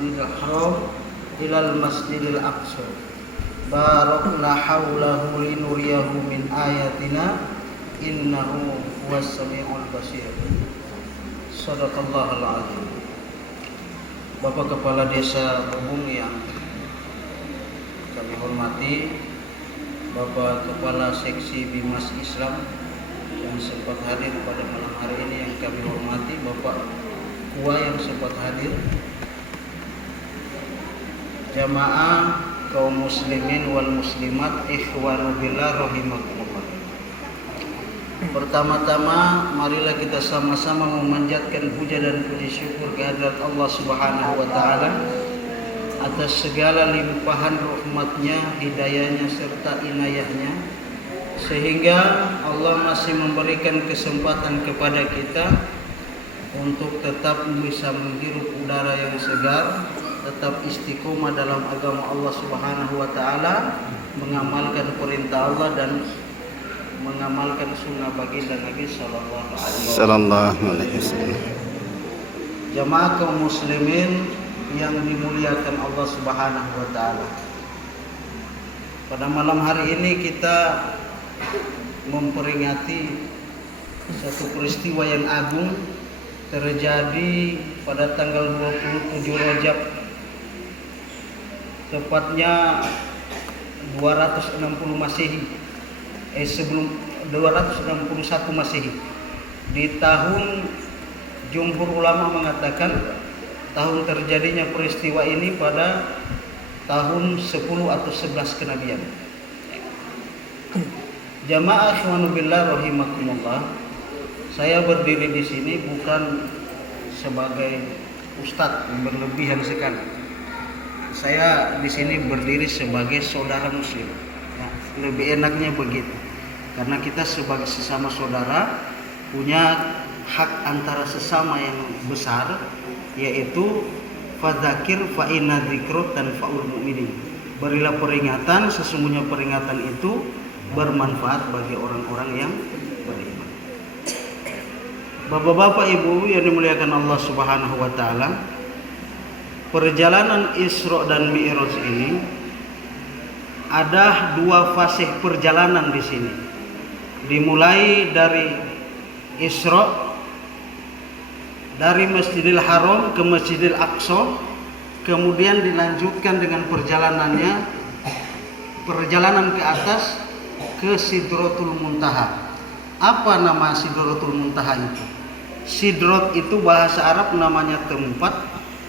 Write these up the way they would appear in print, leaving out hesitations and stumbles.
masjidil haram ilal masjidil aqsa barakna haulahu linuriyahu min ayatina innahu huwas samiul basir. Shadaqallahul azim. Bapak Kepala Desa Bubung yang kami hormati, Bapak Kepala Seksi Bimas Islam yang sempat hadir pada malam hari ini yang kami hormati, Bapak Kua yang sempat hadir, jamaah kaum muslimin wal muslimat, ikhwanu billah rahimakumullah. Pertama-tama marilah kita sama-sama memanjatkan puja dan puji syukur kehadirat Allah Subhanahu wa taala atas segala limpahan rahmatnya, hidayahnya serta inayahnya, sehingga Allah masih memberikan kesempatan kepada kita untuk tetap bisa menghirup udara yang segar, tetap istiqomah dalam agama Allah Subhanahu wa taala, mengamalkan perintah Allah dan mengamalkan sunnah baginda Nabi sallallahu alaihi wasallam. Jamaah kaum muslimin yang dimuliakan Allah Subhanahu wa taala. Pada malam hari ini kita memperingati satu peristiwa yang agung terjadi pada tanggal 27 Rajab, tepatnya 260 Masehi, sebelum 261 Masehi. Di tahun jumhur ulama mengatakan tahun terjadinya peristiwa ini pada tahun 10 atau 11 kenabian. Jamaah ikhwanu billah rahimakumullah, saya berdiri di sini bukan sebagai ustadz yang berlebihan sekali. Saya di sini berdiri sebagai saudara muslim. Ya, lebih enaknya begitu. Karena kita sebagai sesama saudara punya hak antara sesama yang besar, yaitu fadzakir fa inna dzikrut tanfa'ul mu'minin. Berilah peringatan, sesungguhnya peringatan itu bermanfaat bagi orang-orang yang beriman. Bapak-bapak, Ibu yang dimuliakan Allah Subhanahu wa taala, perjalanan Isra dan Mi'raj ini ada dua fase perjalanan di sini. Dimulai dari Isra dari Masjidil Haram ke Masjidil Aqsa, kemudian dilanjutkan dengan perjalanan ke atas ke Sidratul Muntaha. Apa nama Sidratul Muntaha itu? Sidrat itu bahasa Arab namanya tempat,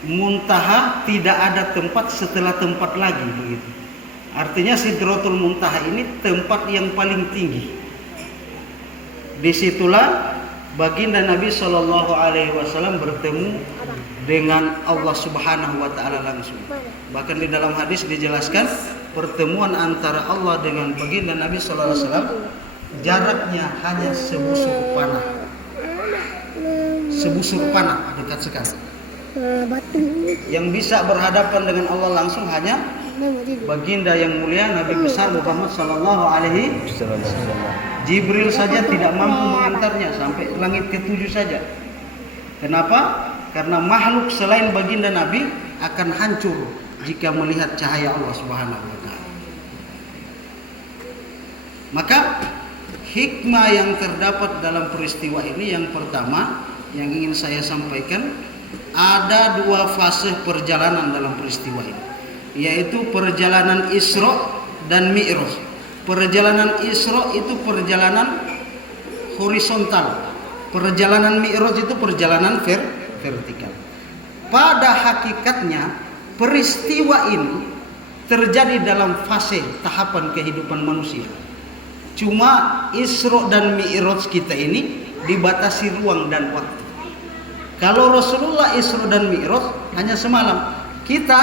muntaha tidak ada tempat setelah tempat lagi, begitu. Artinya Sidratul Muntaha ini tempat yang paling tinggi. Disitulah baginda Nabi Shallallahu Alaihi Wasallam bertemu dengan Allah Subhanahu Wa Taala langsung. Bahkan di dalam hadis dijelaskan pertemuan antara Allah dengan baginda Nabi Shallallahu Alaihi Wasallam jaraknya hanya sebusur panah, dekat sekali. Yang bisa berhadapan dengan Allah langsung hanya baginda yang mulia Nabi besar Muhammad Sallallahu Alaihi Wasallam. Jibril saja tidak mampu mengantarnya sampai langit ke-7 saja. Kenapa? Karena makhluk selain baginda Nabi akan hancur jika melihat cahaya Allah Subhanahu wa taala. Maka hikmah yang terdapat dalam peristiwa ini, yang pertama yang ingin saya sampaikan, ada dua fase perjalanan dalam peristiwa ini, yaitu perjalanan Isra dan Mi'raj. Perjalanan Isra itu perjalanan horizontal, perjalanan Mi'raj itu perjalanan vertikal. Pada hakikatnya peristiwa ini terjadi dalam fase tahapan kehidupan manusia. Cuma Isra dan Mi'raj kita ini dibatasi ruang dan waktu. Kalau Rasulullah Isra dan Mi'raj hanya semalam, kita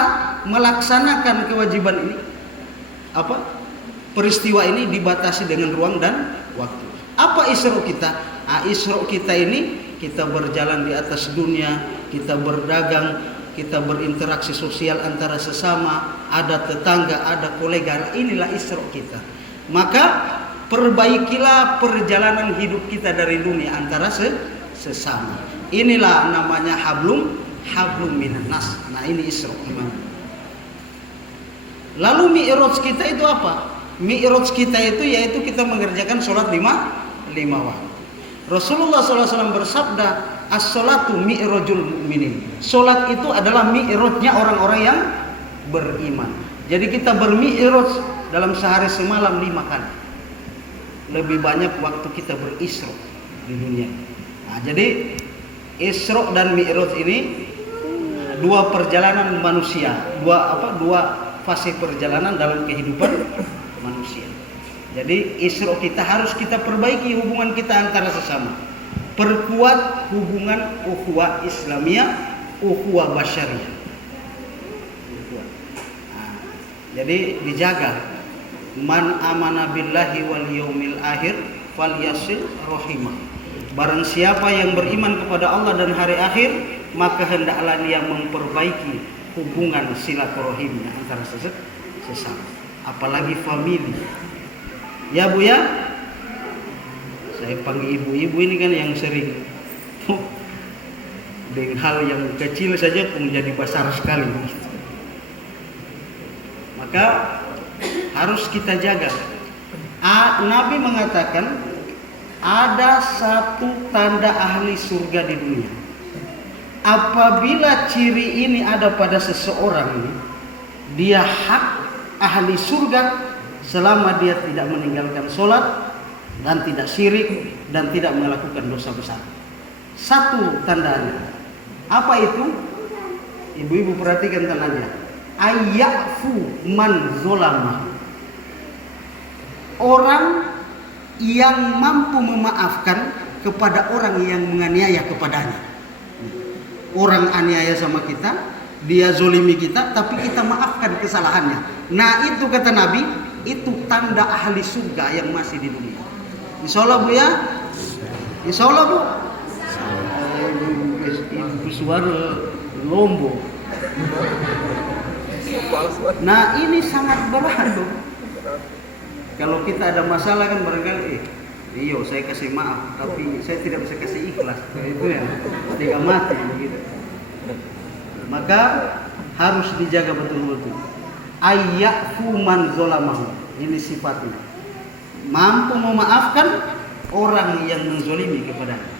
melaksanakan kewajiban ini, peristiwa ini dibatasi dengan ruang dan waktu. Apa Isra kita? Isra kita ini kita berjalan di atas dunia, kita berdagang, kita berinteraksi sosial antara sesama, ada tetangga, ada kolega. Inilah Isra kita. Maka perbaikilah perjalanan hidup kita dari dunia antara sesama. Inilah namanya hablum hablum minan nas. Nah, ini Isra iman. Lalu mi'raj kita itu apa? Mi'raj kita itu yaitu kita mengerjakan sholat lima waktu. Rasulullah SAW bersabda, as-sholatu mi'rajul mu'minin. Sholat itu adalah mi'rajnya orang-orang yang beriman. Jadi kita bermi'raj dalam sehari semalam 5 kali. Lebih banyak waktu kita berisra di dunia. Nah, jadi Isra dan Mi'raj ini dua perjalanan manusia, dua fase perjalanan dalam kehidupan manusia. Jadi Isra kita harus kita perbaiki hubungan kita antara sesama. Perkuat hubungan ukhuwah Islamiyah, ukhuwah basyariyah. Nah, jadi dijaga. Man amana billahi wal yaumil akhir falyasil rahimah. Barang siapa yang beriman kepada Allah dan hari akhir, maka hendaklah dia memperbaiki hubungan silaturahimnya antara sesama, apalagi famili. Ya Bu ya, saya panggil ibu-ibu ini kan yang sering dengan hal yang kecil saja menjadi besar sekali. Maka harus kita jaga. Nabi mengatakan ada satu tanda ahli surga di dunia. Apabila ciri ini ada pada seseorang ini, dia hak ahli surga selama dia tidak meninggalkan sholat dan tidak syirik dan tidak melakukan dosa besar. Satu tandanya. Apa itu? Ibu-ibu perhatikan tandanya. Ayyafu man zolamah. Orang yang mampu memaafkan kepada orang yang menganiaya kepadanya. Orang aniaya sama kita, dia zolimi kita, tapi kita maafkan kesalahannya. Nah, itu kata Nabi, itu tanda ahli surga yang masih di dunia. Insya Allah Bu ya, Insya Allah Bu. Ibu suara Lombok. Nah, ini sangat berat tuh. Kalau kita ada masalah kan barangkali, iyo saya kasih maaf, tapi saya tidak bisa kasih ikhlas. Itu ya, tidak mati begitu. Maka harus dijaga betul-betul. Ayyafu man zolamahu. Ini sifatnya. Mampu memaafkan orang yang menzolimi kepadanya.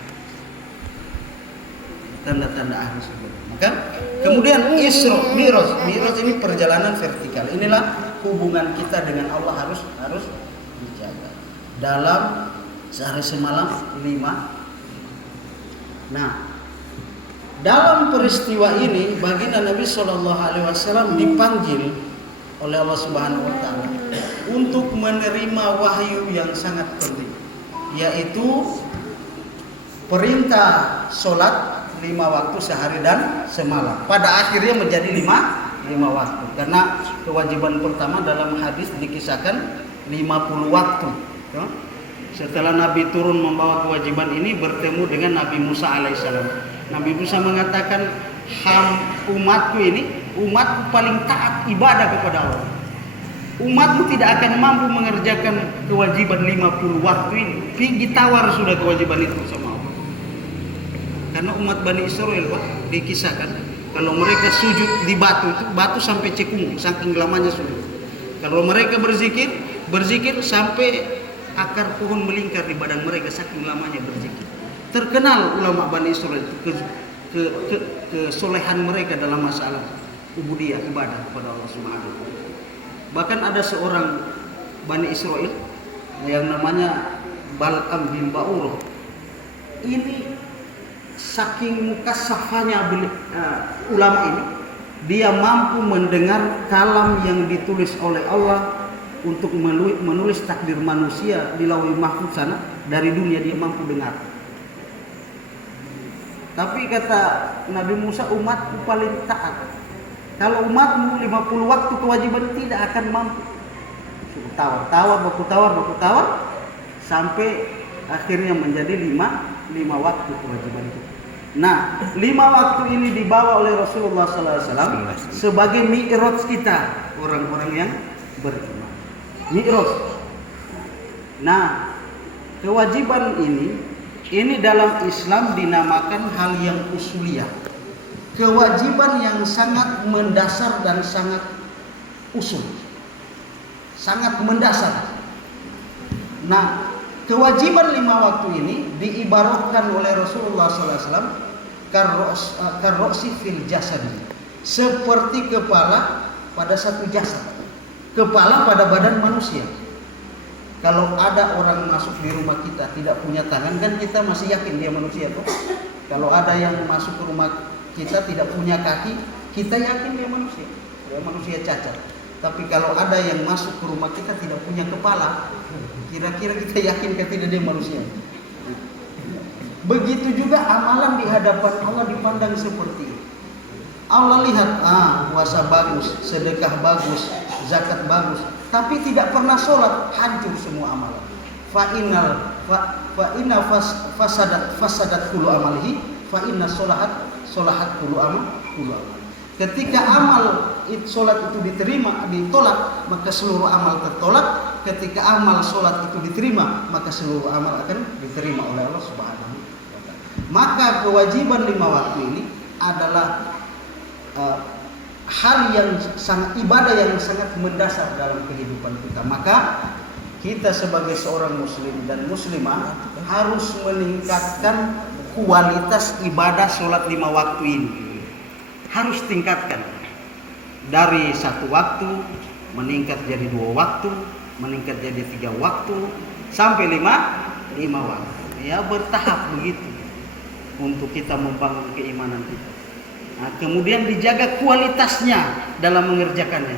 Tanda-tanda ahli surga. Maka kemudian Isra, Mi'raj. Mi'raj ini perjalanan vertikal. Inilah hubungan kita dengan Allah harus dijaga. Dalam sehari semalam 5. Nah, dalam peristiwa ini baginda Nabi SAW dipanggil oleh Allah Subhanahu Wa Taala untuk menerima wahyu yang sangat penting, yaitu perintah sholat 5 waktu sehari dan semalam. Pada akhirnya menjadi 5 waktu, karena kewajiban pertama dalam hadis dikisahkan 50 waktu. Setelah Nabi turun membawa kewajiban ini, bertemu dengan Nabi Musa alaihissalam. Nabi Musa mengatakan, umatku ini umatku paling taat ibadah kepada Allah. Umatmu tidak akan mampu mengerjakan kewajiban 50 waktu ini. Ditawar sudah kewajiban itu sama Allah. Karena umat Bani Israel Pak, dikisahkan kalau mereka sujud di batu itu, batu sampai cekung, saking lamanya sujud. Kalau mereka berzikir sampai akar pohon melingkar di badan mereka, saking lamanya berzikir. Terkenal ulama Bani Israel kesolehan mereka dalam masalah ubudiyah, ibadah kepada Allah Subhanahu wa taala. Bahkan ada seorang Bani Israel yang namanya Bal'am bin Ba'urah. Ini saking mukasafahnya ulama ini, dia mampu mendengar kalam yang ditulis oleh Allah untuk menulis takdir manusia di Lauhul Mahfuz sana. Dari dunia dia mampu dengar. Tapi kata Nabi Musa, umatku paling taat. Kalau umatmu 50 waktu kewajiban tidak akan mampu. Suruh tawar sampai akhirnya menjadi 5 waktu kewajiban itu. Nah, 5 waktu ini dibawa oleh Rasulullah SAW sebagai mi'raj kita, orang-orang yang beriman. Mi'raj. Nah, kewajiban ini dalam Islam dinamakan hal yang usuliyah. kewajiban yang sangat mendasar dan sangat usul, sangat mendasar. Nah, kewajiban 5 waktu ini diibaratkan oleh Rasulullah SAW karrosi fil jasad, seperti kepala pada satu jasad, kepala pada badan manusia. Kalau ada orang masuk di rumah kita tidak punya tangan, kan kita masih yakin dia manusia tuh. Kalau ada yang masuk ke rumah kita tidak punya kaki, kita yakin dia manusia cacat. Tapi kalau ada yang masuk ke rumah kita tidak punya kepala, kira-kira kita yakin tidak dia manusia. Begitu juga amalan di hadapan Allah dipandang seperti itu. Allah lihat, puasa bagus, sedekah bagus, zakat bagus, tapi tidak pernah sholat, hancur semua amalan. Fa inna fasadat kullu amalihi, fa inna sholahat kullu amal. Ketika amal sholat itu ditolak, maka seluruh amal tertolak. Ketika amal sholat itu diterima, maka seluruh amal akan diterima oleh Allah Subhanahu wa Ta'ala. Maka kewajiban 5 waktu ini adalah hal yang sangat, ibadah yang sangat mendasar dalam kehidupan kita. Maka kita sebagai seorang muslim dan muslimah harus meningkatkan kualitas ibadah sholat 5 waktu ini. Harus tingkatkan dari 1 waktu meningkat jadi 2 waktu, meningkat jadi 3 waktu, sampai 5 waktu. Ya, bertahap begitu untuk kita membangun keimanan kita. Nah, kemudian dijaga kualitasnya dalam mengerjakannya.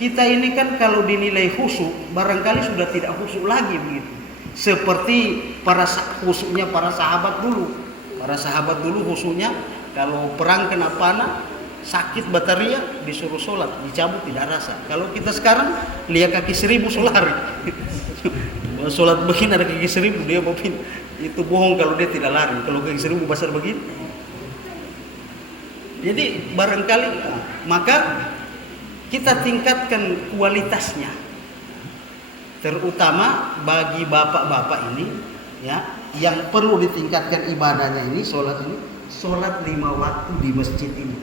Kita ini kan kalau dinilai khusyuk, barangkali sudah tidak khusyuk lagi begitu. Seperti khusyuknya para sahabat dulu. Para sahabat dulu khusyuknya kalau perang kena panah, sakit bataria, disuruh sholat, dicabut tidak rasa. Kalau kita sekarang lihat kaki 1000 lari. Sholat begini ada kaki 1000 dia mau pindah. Itu bohong kalau dia tidak lari. Kalau kaki 1000 besar begini. Jadi barangkali maka kita tingkatkan kualitasnya, terutama bagi bapak-bapak ini ya, yang perlu ditingkatkan ibadahnya ini, sholat 5 waktu di masjid ini.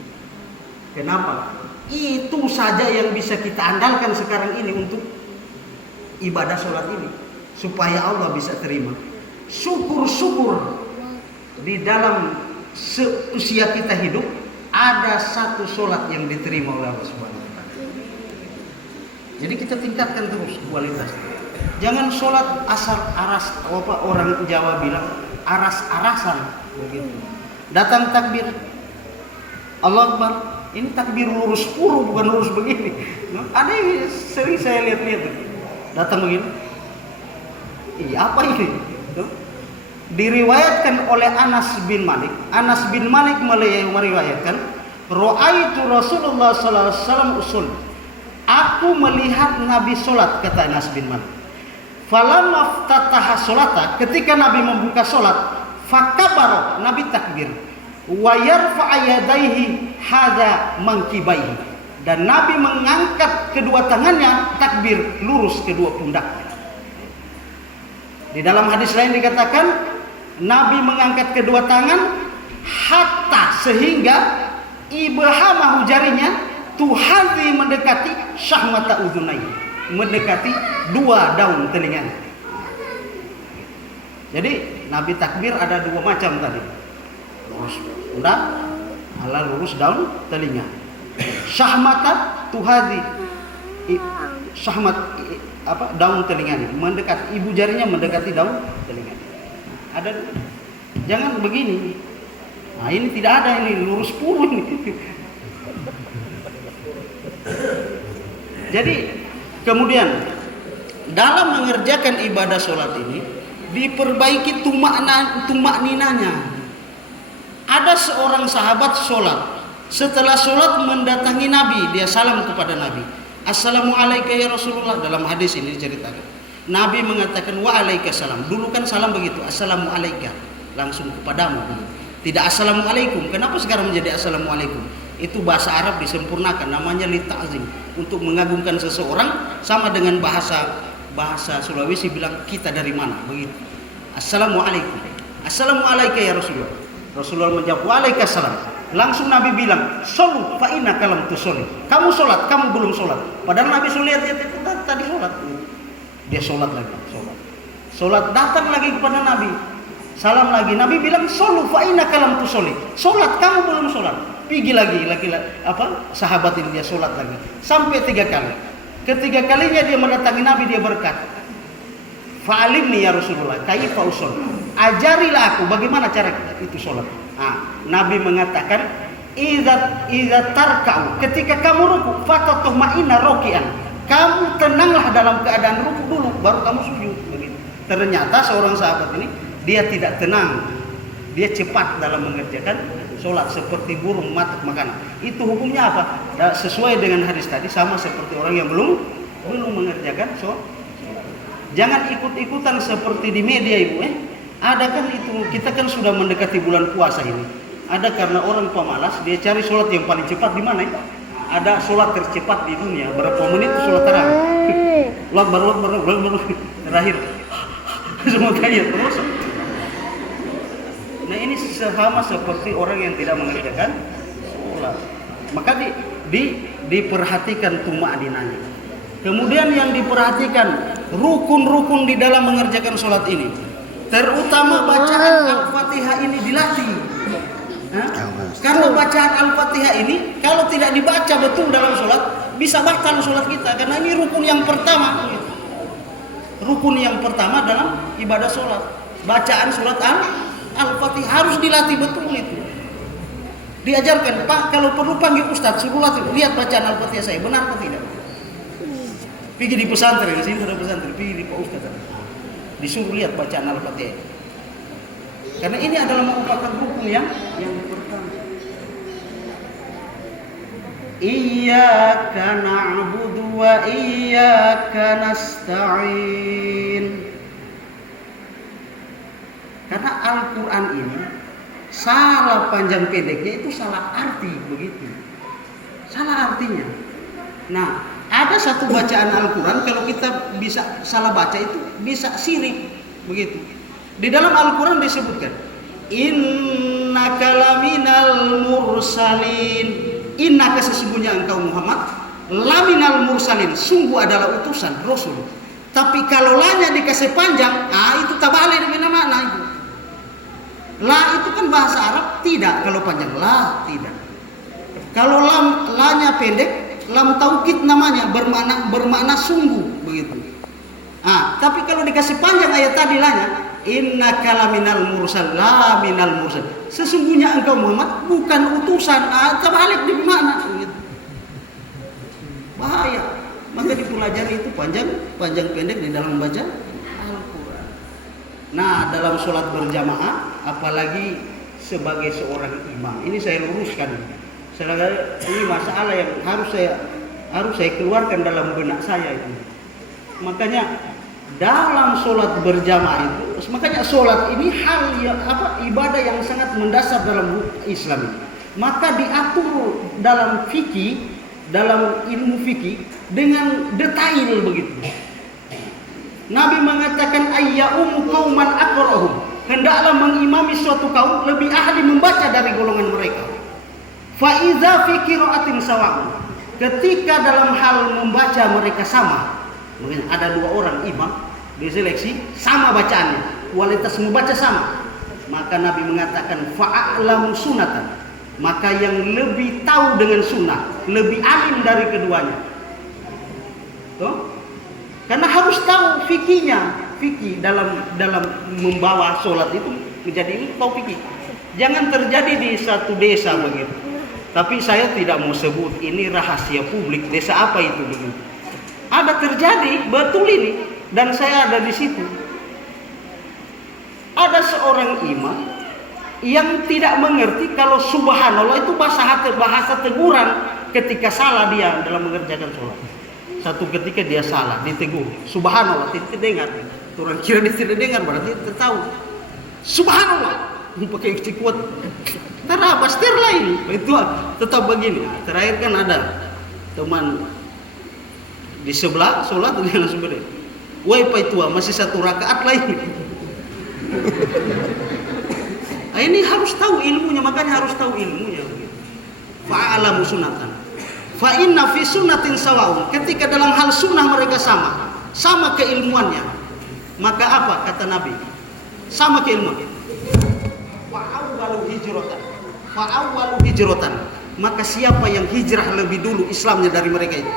Kenapa? Itu saja yang bisa kita andalkan sekarang ini untuk ibadah sholat ini, supaya Allah bisa terima. Syukur-syukur di dalam usia kita hidup ada 1 sholat yang diterima oleh Allah Subhanahu wa Ta'ala. Jadi kita tingkatkan terus kualitasnya. Jangan sholat aras, orang Jawa bilang aras-arasan begitu. Datang takbir Allah Akbar, ini takbir lurus puru, bukan lurus begini. Ada yang sering saya lihat-lihat datang begini. Apa ini? Diriwayatkan oleh Anas bin Malik. Anas bin Malik meriwayatkan, "Ra'aitu Rasulullah sallallahu alaihi wasallam usul." Aku melihat Nabi salat, kata Anas bin Malik. Falamma ftataha salata, ketika Nabi membuka salat, fakabara, Nabi takbir. Wa yarfa'a yadayhi hadza mankibaihi. Dan Nabi mengangkat kedua tangannya, takbir, lurus kedua pundaknya. Di dalam hadis lain dikatakan Nabi mengangkat kedua tangan hatta, sehingga ibhamahu, jarinya, tuhadhi, mendekati syahmata udhunai, mendekati 2 daun telinganya. Jadi Nabi takbir ada 2 macam tadi, lurus pundak, lurus daun telinga. Syahmata tuhadhi, syahmat daun telinganya, mendekati, ibu jarinya mendekati daun telinganya. Ada, jangan begini. Nah, ini tidak ada, ini lurus puru ini. Jadi kemudian dalam mengerjakan ibadah sholat ini diperbaiki tumak ninanya. Ada seorang sahabat sholat, setelah sholat mendatangi Nabi, dia salam kepada Nabi. Assalamualaikum ya Rasulullah. Dalam hadis ini diceritakan Nabi mengatakan waalaikumsalam. Dulu kan salam begitu, assalamualaikum, langsung kepadamu, tidak assalamualaikum. Kenapa sekarang menjadi assalamualaikum? Itu bahasa Arab disempurnakan, namanya lita'zim, untuk mengagungkan seseorang. Sama dengan bahasa Sulawesi bilang kita dari mana, begitu. Assalamualaikum, assalamualaikum ya Rasulullah. Rasulullah menjawab waalaikumsalam. Langsung Nabi bilang, "Sholu fa innaka lam tusolli." Kamu sholat, kamu belum sholat. Padahal Nabi sudah lihat itu tadi sholat. Dia sholat lagi, sholat. Sholat, datang lagi kepada Nabi. Salam lagi. Nabi bilang, "Sholu fa innaka lam tusolli." Sholat, kamu belum sholat. Pergi lagi sahabat ini dia sholat lagi. Sampai 3 kali. Ketiga kalinya dia mendatangi Nabi, dia berkata, "Fa'alimni ya Rasulullah, kaifa usolli." Ajarilah aku bagaimana cara itu sholat. Nabi mengatakan, "Idza tarka'u," ketika kamu ruku, fatatma'inna raki'an. Kamu tenanglah dalam keadaan ruku dulu, baru kamu sujud. Begitu. Ternyata seorang sahabat ini dia tidak tenang. Dia cepat dalam mengerjakan sholat seperti burung matuk makanan. Itu hukumnya apa? Sesuai dengan hadis tadi, sama seperti orang yang belum mengerjakan sholat. Jangan ikut-ikutan seperti di media ibu. Ada kan itu, kita kan sudah mendekati bulan puasa ini. Ada karena orang pemalas, dia cari sholat yang paling cepat di mana? Ada sholat tercepat di dunia. Berapa menit itu sholat tarawih? baru terakhir. Semua kayak terus. Nah ini sama seperti orang yang tidak mengerjakan sholat. Maka diperhatikan tumakninahnya. Kemudian yang diperhatikan rukun-rukun di dalam mengerjakan sholat ini. Terutama bacaan Al-Fatihah ini dilatih. Karena bacaan Al-Fatihah ini kalau tidak dibaca betul dalam sholat, bisa batal sholat kita. Karena ini rukun yang pertama. Rukun yang pertama dalam ibadah sholat. Bacaan surat Al-Fatihah harus dilatih betul itu. Diajarkan, Pak, kalau perlu panggil Ustadz, suruh latih. Lihat bacaan Al-Fatihah saya, benar atau tidak? Pergi di pesantren, di sini ada pesantren, pergi di Pak Ustadz. Disuruh lihat bacaan Al-Fatihah. Karena ini adalah merupakan rukun yang pertama. Iyyaka na'budu wa iyyaka nasta'in. Karena Al-Quran ini salah panjang pendeknya itu salah arti begitu. Salah artinya. Nah, ada satu bacaan Al-Quran kalau kita bisa salah baca itu bisa syirik begitu. Di dalam Al-Quran disebutkan, "Innaka laminal mursalin." Innaka sesungguhnya engkau Muhammad laminal mursalin, sungguh adalah utusan Rasul. Tapi kalau lanya dikasih panjang, itu tabalik dengan makna itu. La itu kan bahasa Arab, tidak kalau panjang la tidak. Kalau lanya pendek, lam taukid namanya, bermakna sungguh begitu. Tapi kalau dikasih panjang ayat tadi lanya, innaka laminal mursal, la minal mursal. Sesungguhnya engkau Muhammad bukan utusan. Terbalik di mana begitu. Bahaya. Maka dipelajari itu panjang pendek di dalam membaca Al-Quran. Nah, dalam sholat berjamaah, apalagi sebagai seorang imam, ini saya luruskan. Ini masalah yang harus saya keluarkan dalam benak saya itu. Makanya dalam sholat berjamaah itu, makanya sholat ini ibadah yang sangat mendasar dalam Islam. Maka diatur dalam fikih, dalam ilmu fikih dengan detail begitu. Nabi mengatakan ayyaumu qauman aqra'uhum, hendaklah mengimami suatu kaum lebih ahli membaca dari golongan mereka. Fa idza fi qira'atin sawa'un, ketika dalam hal membaca mereka sama. Mungkin ada 2 orang imam diseleksi sama bacaannya, kualitas membaca sama. Maka Nabi mengatakan fa'alamu sunatan, maka yang lebih tahu dengan sunnah, lebih alim dari keduanya. Karena harus tahu fikihnya, fikih dalam membawa sholat itu menjadi tahu fikih. Jangan terjadi di satu desa begitu. Tapi saya tidak mau sebut ini rahasia publik. Desa apa itu begitu? Ada terjadi betul ini, dan saya ada di situ. Ada seorang imam yang tidak mengerti kalau subhanallah itu bahasa teguran ketika salah dia dalam mengerjakan sholat. Satu ketika dia salah, ditegur, subhanallah, tidak dengar. Orang kira dia tidak dengar, berarti dia tahu. Subhanallah, pakai kuat. Karena pasti lain, itu tetap begini. Terakhir kan ada teman di sebelah sholat dia langsung berdiri. Woi Pak Tua, masih 1 rakaat lagi. Ini harus tahu ilmunya, makanya harus tahu ilmunya. fa'alamu sunatan. Fa inna fi sunnatin sawa'un. Ketika dalam hal sunnah mereka sama keilmuannya. Maka apa kata Nabi? Sama keilmuan. Fa'awwalu hijratan. Maka siapa yang hijrah lebih dulu Islamnya dari mereka itu?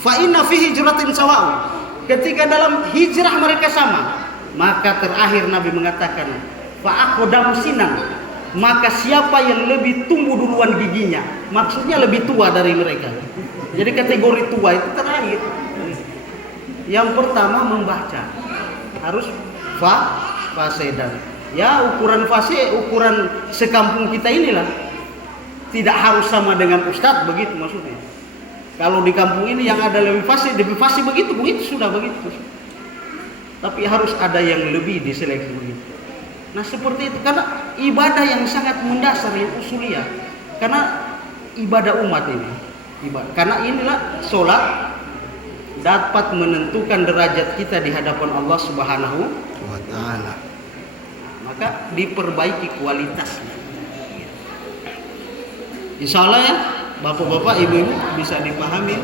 Fa inna fi hijratin sawa'un. Ketika dalam hijrah mereka sama, maka terakhir Nabi mengatakan fa aqdamu sinan. Maka siapa yang lebih tumbuh duluan giginya, maksudnya lebih tua dari mereka. Jadi kategori tua itu terakhir. Yang pertama membaca harus fasedan. Ya ukuran fase, ukuran sekampung kita inilah. Tidak harus sama dengan ustadz, begitu maksudnya. Kalau di kampung ini yang ada lebih fase begitu sudah begitu. Tapi harus ada yang lebih diseleksi begitu. Nah seperti itu, karena ibadah yang sangat mendasar, yang usuliyah. Karena ibadah umat ini, karena inilah sholat dapat menentukan derajat kita di hadapan Allah Subhanahu wa Ta'ala. Maka diperbaiki kualitasnya. Insya Allah ya, bapak-bapak, ibu-ibu bisa dipahami.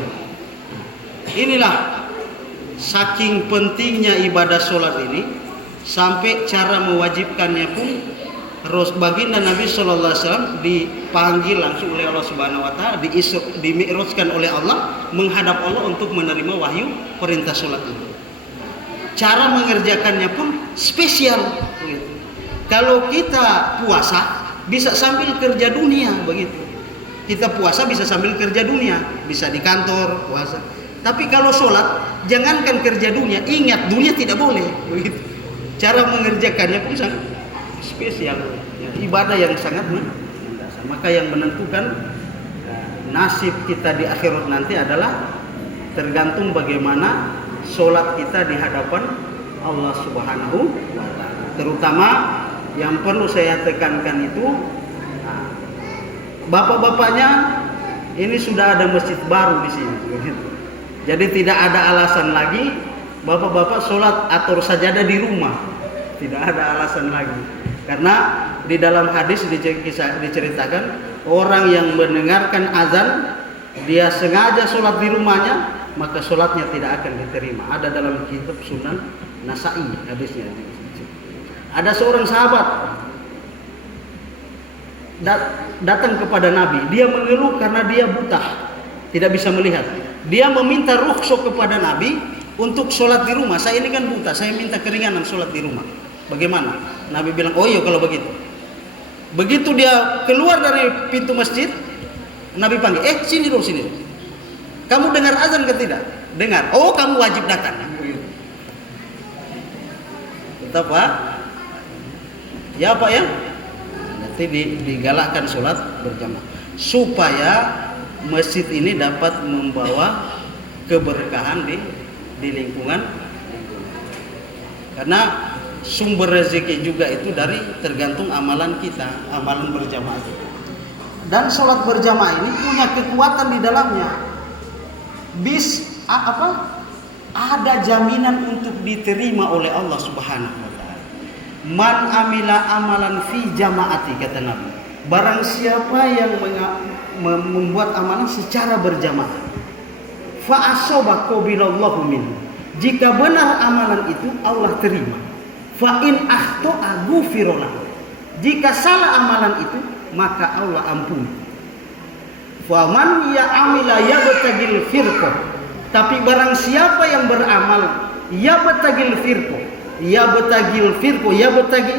Inilah saking pentingnya ibadah sholat ini, sampai cara mewajibkannya pun baginda Nabi Sallallahu Alaihi Wasallam dipanggil langsung oleh Allah Subhanahu Wa Taala, dimi'rajkan oleh Allah menghadap Allah untuk menerima wahyu perintah sholat itu. Cara mengerjakannya pun spesial. Kalau kita puasa bisa sambil kerja dunia begitu. Kita puasa bisa sambil kerja dunia, bisa di kantor puasa. Tapi kalau sholat, jangankan kerja dunia, ingat dunia tidak boleh begitu. Cara mengerjakannya pun sangat spesial, ya, ibadah yang sangat mendasar. Maka yang menentukan nasib kita di akhirat nanti adalah tergantung bagaimana sholat kita di hadapan Allah Subhanahu wa Ta'ala. Terutama yang perlu saya tekankan itu, bapak-bapaknya ini sudah ada masjid baru di sini. Jadi tidak ada alasan lagi bapak-bapak sholat atau sajadah di rumah. Tidak ada alasan lagi. Karena di dalam hadis diceritakan orang yang mendengarkan azan dia sengaja sholat di rumahnya, maka sholatnya tidak akan diterima. Ada dalam kitab Sunan Nasa'i hadisnya. Ada seorang sahabat datang kepada Nabi. Dia mengeluh karena dia buta, tidak bisa melihat. Dia meminta rukhsah kepada Nabi untuk sholat di rumah. Saya ini kan buta, saya minta keringanan sholat di rumah. Bagaimana? Nabi bilang, oh iya kalau begitu. Begitu dia keluar dari pintu masjid, Nabi panggil, sini dulu, sini. Kamu dengar azan ke tidak? Dengar. Oh, kamu wajib datang. Tetap Pak? Ya Pak ya? Nanti digalakkan sholat berjamaah supaya masjid ini dapat membawa keberkahan di lingkungan. Karena sumber rezeki juga itu dari tergantung amalan kita, amalan berjamaah kita. Dan sholat berjamaah ini punya kekuatan di dalamnya. Ada jaminan untuk diterima oleh Allah Subhanahu wa Ta'ala. Man amila amalan fi jamaati, kata Nabi. Barang siapa yang membuat amalan secara berjamaah, fa asaba qabilallahu minhu. Jika benar amalan itu Allah terima. Fa in akhta'a ghufira lahu. Jika salah amalan itu maka Allah ampuni. Fa man ya'amila yabtagil firqah. Tapi barang siapa yang beramal yabtagil firqah. Yabtagil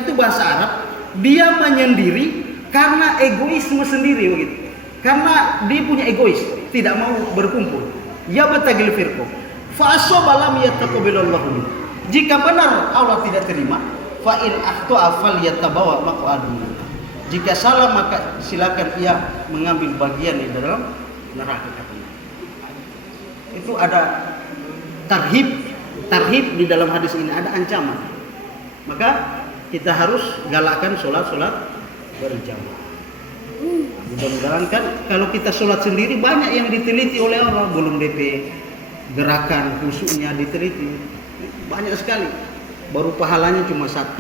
itu bahasa Arab, dia menyendiri karena egoisme sendiri begitu. Karena dia punya egois, tidak mau berkumpul. Yabtagil firqah. Fa asaba lam yataqabbalallahu minhu. Jika benar Allah tidak terima, fa in akhta'a falyatabawa maq'adahu. Jika salah maka silakan ia mengambil bagian di dalam neraka. Itu ada tarhib di dalam hadis ini, ada ancaman. Maka kita harus galakkan sholat berjamaah. Mudah-mudahan kan kalau kita sholat sendiri banyak yang diteliti oleh Allah, belum DP gerakan khusyuknya diteliti. Banyak sekali, baru pahalanya cuma satu.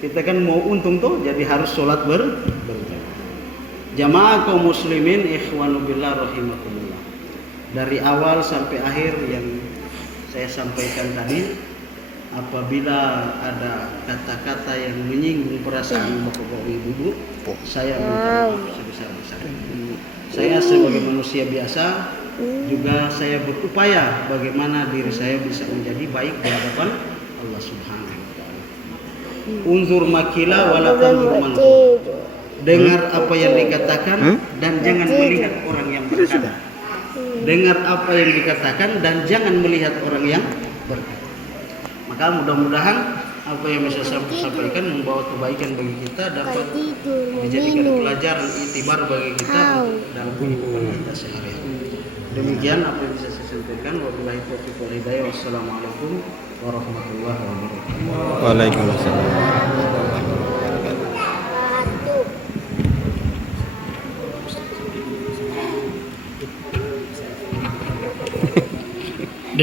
Kita kan mau untung tuh, jadi harus sholat berjamaah. Jamaah kaum muslimin ikhwanu billah rahimakumullah. Dari awal sampai akhir yang saya sampaikan tadi, apabila ada kata-kata yang menyinggung perasaan bapak-bapak ibu-ibu, saya minta maaf sebesar-besarnya. Saya sebagai manusia biasa juga saya berupaya bagaimana diri saya bisa menjadi baik di hadapan Allah Subhanahu wa taala. Unzur makila wala tanzur manzur. Dengar apa yang dikatakan dan jangan melihat orang yang berkata. Dengar apa yang dikatakan dan jangan melihat orang yang berkata. Maka mudah-mudahan apa yang bisa saya sampaikan membawa kebaikan bagi kita, dapat dijadikan pelajaran itibar bagi kita dalam kehidupan kita sehari-hari. Demikian apa yang bisa saya sampaikan. Wabillahi taufiq wal hidayah. Wassalamualaikum warahmatullahi wabarakatuh. Waalaikumsalam.